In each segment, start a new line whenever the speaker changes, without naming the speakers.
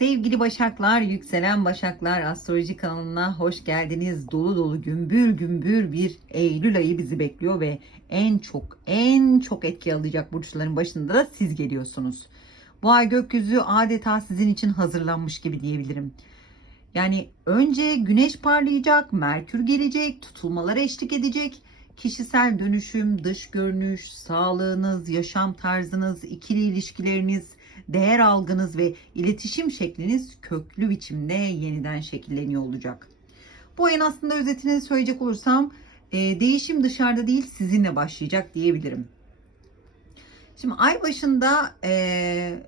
Sevgili Başaklar, yükselen Başaklar astroloji kanalına hoş geldiniz. Dolu dolu gümbür gümbür bir Eylül ayı bizi bekliyor ve en çok en çok etki alacak burçların başında da siz geliyorsunuz. Bu ay gökyüzü adeta sizin için hazırlanmış gibi diyebilirim. Yani önce güneş parlayacak, Merkür gelecek, tutulmalar eşlik edecek. Kişisel dönüşüm, dış görünüş, sağlığınız, yaşam tarzınız, ikili ilişkileriniz, değer algınız ve iletişim şekliniz köklü biçimde yeniden şekilleniyor olacak. Bu ayın aslında özetini söyleyecek olursam e, değişim dışarıda değil sizinle başlayacak diyebilirim. Şimdi ay başında e,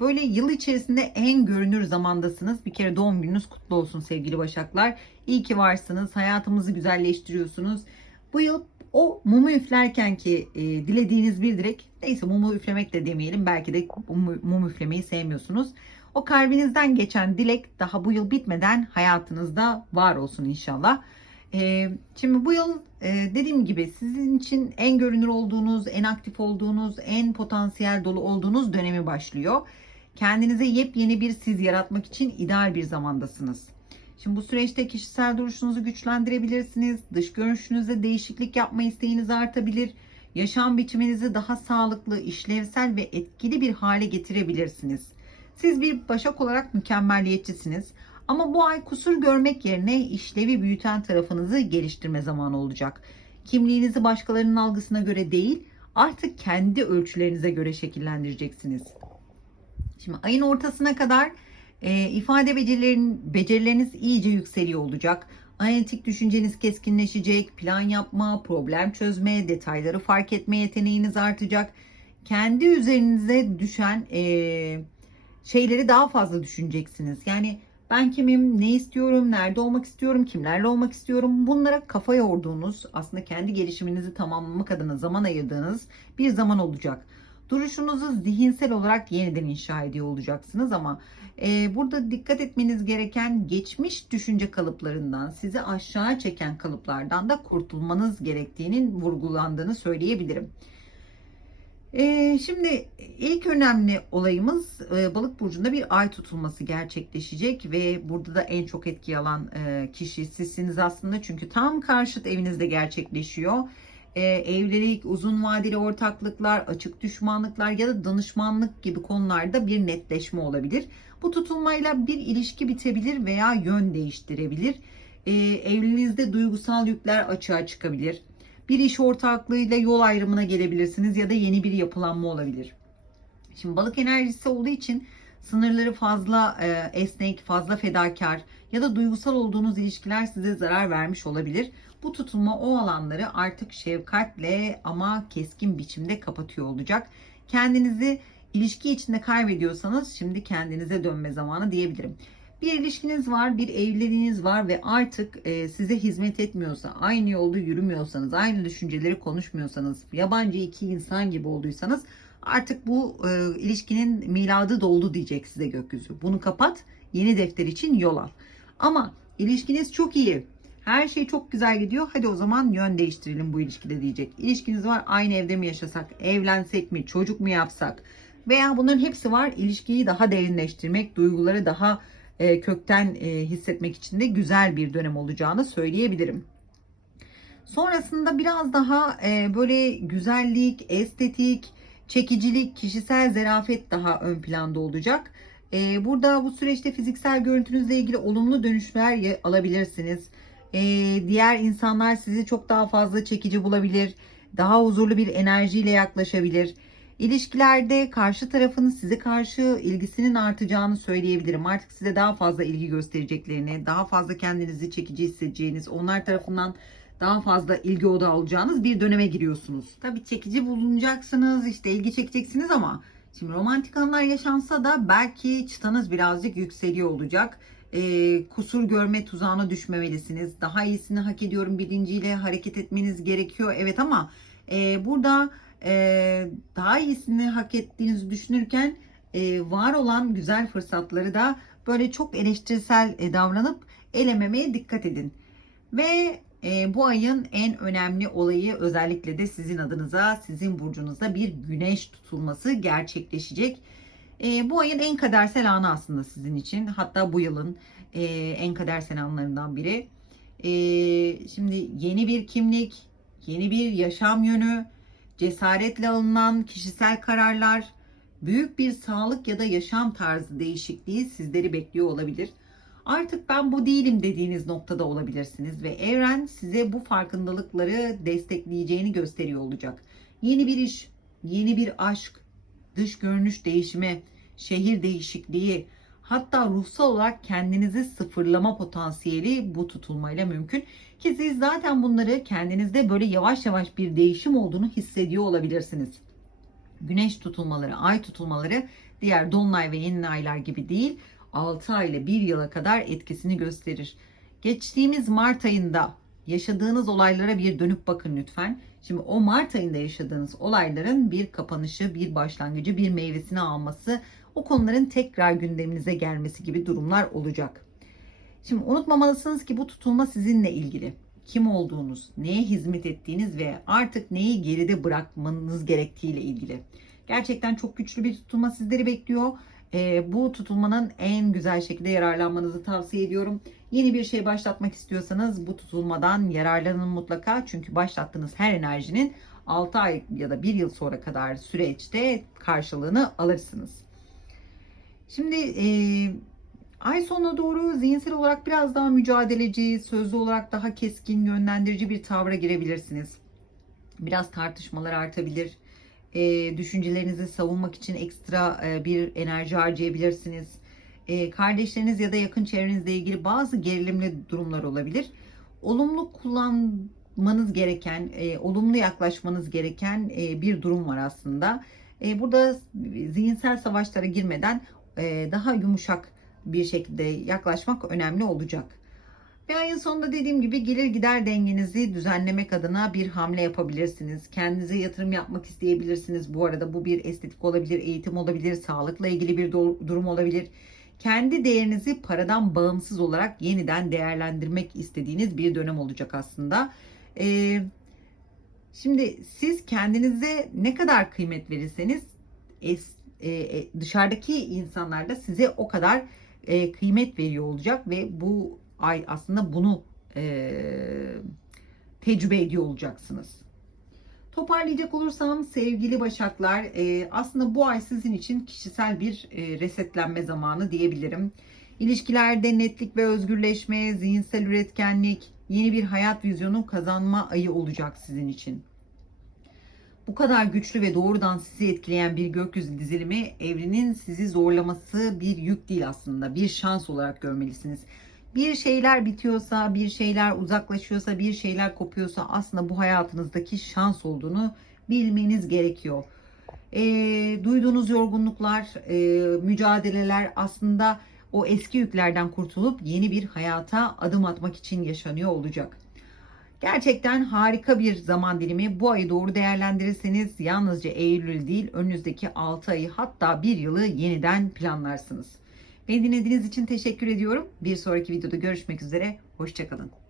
böyle yıl içerisinde en görünür zamandasınız. Bir kere doğum gününüz kutlu olsun sevgili Başaklar. İyi ki varsınız. Hayatımızı güzelleştiriyorsunuz. Bu yıl o mumu üflerken ki e, dilediğiniz bir dilek neyse mumu üflemek de demeyelim belki de mum, mum üflemeyi sevmiyorsunuz. O kalbinizden geçen dilek daha bu yıl bitmeden hayatınızda var olsun inşallah. E, şimdi bu yıl e, dediğim gibi sizin için en görünür olduğunuz, en aktif olduğunuz, en potansiyel dolu olduğunuz dönemi başlıyor. Kendinize yepyeni bir siz yaratmak için ideal bir zamandasınız. Şimdi bu süreçte kişisel duruşunuzu güçlendirebilirsiniz. Dış görünüşünüzde değişiklik yapma isteğiniz artabilir. Yaşam biçiminizi daha sağlıklı, işlevsel ve etkili bir hale getirebilirsiniz. Siz bir başak olarak mükemmelliyetçisiniz. Ama bu ay kusur görmek yerine işlevi büyüten tarafınızı geliştirme zamanı olacak. Kimliğinizi başkalarının algısına göre değil, artık kendi ölçülerinize göre şekillendireceksiniz. Şimdi ayın ortasına kadar e, ifade becerilerin, becerileriniz iyice yükseliyor olacak. Analitik düşünceniz keskinleşecek, plan yapma, problem çözme, detayları fark etme yeteneğiniz artacak. Kendi üzerinize düşen e, şeyleri daha fazla düşüneceksiniz. Yani ben kimim, ne istiyorum, nerede olmak istiyorum, kimlerle olmak istiyorum bunlara kafa yorduğunuz, aslında kendi gelişiminizi tamamlamak adına zaman ayırdığınız bir zaman olacak. Duruşunuzu zihinsel olarak yeniden inşa ediyor olacaksınız ama e, burada dikkat etmeniz gereken geçmiş düşünce kalıplarından, sizi aşağı çeken kalıplardan da kurtulmanız gerektiğinin vurgulandığını söyleyebilirim. E, şimdi ilk önemli olayımız e, balık burcunda bir ay tutulması gerçekleşecek ve burada da en çok etki alan e, kişi sizsiniz aslında çünkü tam karşıt evinizde gerçekleşiyor e, evlilik, uzun vadeli ortaklıklar, açık düşmanlıklar ya da danışmanlık gibi konularda bir netleşme olabilir. Bu tutulmayla bir ilişki bitebilir veya yön değiştirebilir. E, evliliğinizde duygusal yükler açığa çıkabilir. Bir iş ortaklığıyla yol ayrımına gelebilirsiniz ya da yeni bir yapılanma olabilir. Şimdi balık enerjisi olduğu için sınırları fazla e, esnek, fazla fedakar ya da duygusal olduğunuz ilişkiler size zarar vermiş olabilir. Bu tutulma o alanları artık şefkatle ama keskin biçimde kapatıyor olacak. Kendinizi ilişki içinde kaybediyorsanız şimdi kendinize dönme zamanı diyebilirim. Bir ilişkiniz var, bir evliliğiniz var ve artık e, size hizmet etmiyorsa, aynı yolda yürümüyorsanız, aynı düşünceleri konuşmuyorsanız, yabancı iki insan gibi olduysanız artık bu e, ilişkinin miladı doldu diyecek size gökyüzü. Bunu kapat, yeni defter için yol al. Ama ilişkiniz çok iyi, her şey çok güzel gidiyor. Hadi o zaman yön değiştirelim bu ilişkide diyecek. İlişkiniz var aynı evde mi yaşasak, evlensek mi, çocuk mu yapsak veya bunların hepsi var. İlişkiyi daha derinleştirmek, duyguları daha e, kökten e, hissetmek için de güzel bir dönem olacağını söyleyebilirim. Sonrasında biraz daha e, böyle güzellik, estetik, çekicilik, kişisel zarafet daha ön planda olacak. E, burada bu süreçte fiziksel görüntünüzle ilgili olumlu dönüşler alabilirsiniz. E, diğer insanlar sizi çok daha fazla çekici bulabilir. Daha huzurlu bir enerjiyle yaklaşabilir. İlişkilerde karşı tarafın size karşı ilgisinin artacağını söyleyebilirim. Artık size daha fazla ilgi göstereceklerini, daha fazla kendinizi çekici hissedeceğiniz, onlar tarafından daha fazla ilgi odağı alacağınız bir döneme giriyorsunuz. Tabii çekici bulunacaksınız, işte ilgi çekeceksiniz ama şimdi romantik anlar yaşansa da belki çıtanız birazcık yükseliyor olacak. Ee, kusur görme tuzağına düşmemelisiniz. Daha iyisini hak ediyorum bilinciyle hareket etmeniz gerekiyor. Evet ama e, burada e, daha iyisini hak ettiğinizi düşünürken e, var olan güzel fırsatları da böyle çok eleştirisel e, davranıp elememeye dikkat edin. Ve e, bu ayın en önemli olayı özellikle de sizin adınıza, sizin burcunuzda bir güneş tutulması gerçekleşecek. E, bu ayın en kadersel anı aslında sizin için. Hatta bu yılın e, en kadersel anlarından biri. E, şimdi yeni bir kimlik, yeni bir yaşam yönü, cesaretle alınan kişisel kararlar, büyük bir sağlık ya da yaşam tarzı değişikliği sizleri bekliyor olabilir. Artık ben bu değilim dediğiniz noktada olabilirsiniz ve evren size bu farkındalıkları destekleyeceğini gösteriyor olacak. Yeni bir iş, yeni bir aşk, dış görünüş değişimi, şehir değişikliği, hatta ruhsal olarak kendinizi sıfırlama potansiyeli bu tutulmayla mümkün. Ki siz zaten bunları kendinizde böyle yavaş yavaş bir değişim olduğunu hissediyor olabilirsiniz. Güneş tutulmaları, ay tutulmaları diğer dolunay ve yeni aylar gibi değil 6 ay ile 1 yıla kadar etkisini gösterir. Geçtiğimiz Mart ayında yaşadığınız olaylara bir dönüp bakın lütfen. Şimdi o Mart ayında yaşadığınız olayların bir kapanışı, bir başlangıcı, bir meyvesini alması, o konuların tekrar gündeminize gelmesi gibi durumlar olacak. Şimdi unutmamalısınız ki bu tutulma sizinle ilgili. Kim olduğunuz, neye hizmet ettiğiniz ve artık neyi geride bırakmanız gerektiğiyle ilgili. Gerçekten çok güçlü bir tutulma sizleri bekliyor. E, bu tutulmanın en güzel şekilde yararlanmanızı tavsiye ediyorum. Yeni bir şey başlatmak istiyorsanız bu tutulmadan yararlanın mutlaka. Çünkü başlattığınız her enerjinin 6 ay ya da 1 yıl sonra kadar süreçte karşılığını alırsınız. Şimdi e, ay sonuna doğru zihinsel olarak biraz daha mücadeleci, sözlü olarak daha keskin, yönlendirici bir tavra girebilirsiniz. Biraz tartışmalar artabilir e, düşüncelerinizi savunmak için ekstra e, bir enerji harcayabilirsiniz. E, kardeşleriniz ya da yakın çevrenizle ilgili bazı gerilimli durumlar olabilir. Olumlu kullanmanız gereken, e, olumlu yaklaşmanız gereken e, bir durum var aslında. Burada zihinsel savaşlara girmeden daha yumuşak bir şekilde yaklaşmak önemli olacak. Ve ayın sonunda dediğim gibi gelir gider dengenizi düzenlemek adına bir hamle yapabilirsiniz. Kendinize yatırım yapmak isteyebilirsiniz. Bu arada bu bir estetik olabilir, eğitim olabilir, sağlıkla ilgili bir durum olabilir. Kendi değerinizi paradan bağımsız olarak yeniden değerlendirmek istediğiniz bir dönem olacak aslında. Ee, şimdi siz kendinize ne kadar kıymet verirseniz e, e, dışarıdaki insanlar da size o kadar e, kıymet veriyor olacak ve bu ay aslında bunu e, tecrübe ediyor olacaksınız. Toparlayacak olursam sevgili Başaklar e, aslında bu ay sizin için kişisel bir e, resetlenme zamanı diyebilirim. İlişkilerde netlik ve özgürleşme, zihinsel üretkenlik, yeni bir hayat vizyonu kazanma ayı olacak sizin için. Bu kadar güçlü ve doğrudan sizi etkileyen bir gökyüzü dizilimi evrenin sizi zorlaması bir yük değil aslında. Bir şans olarak görmelisiniz bir şeyler bitiyorsa, bir şeyler uzaklaşıyorsa, bir şeyler kopuyorsa aslında bu hayatınızdaki şans olduğunu bilmeniz gerekiyor. E, duyduğunuz yorgunluklar, e, mücadeleler aslında o eski yüklerden kurtulup yeni bir hayata adım atmak için yaşanıyor olacak. Gerçekten harika bir zaman dilimi. Bu ayı doğru değerlendirirseniz yalnızca Eylül değil önünüzdeki 6 ayı hatta 1 yılı yeniden planlarsınız. Beni dinlediğiniz için teşekkür ediyorum. Bir sonraki videoda görüşmek üzere. Hoşçakalın.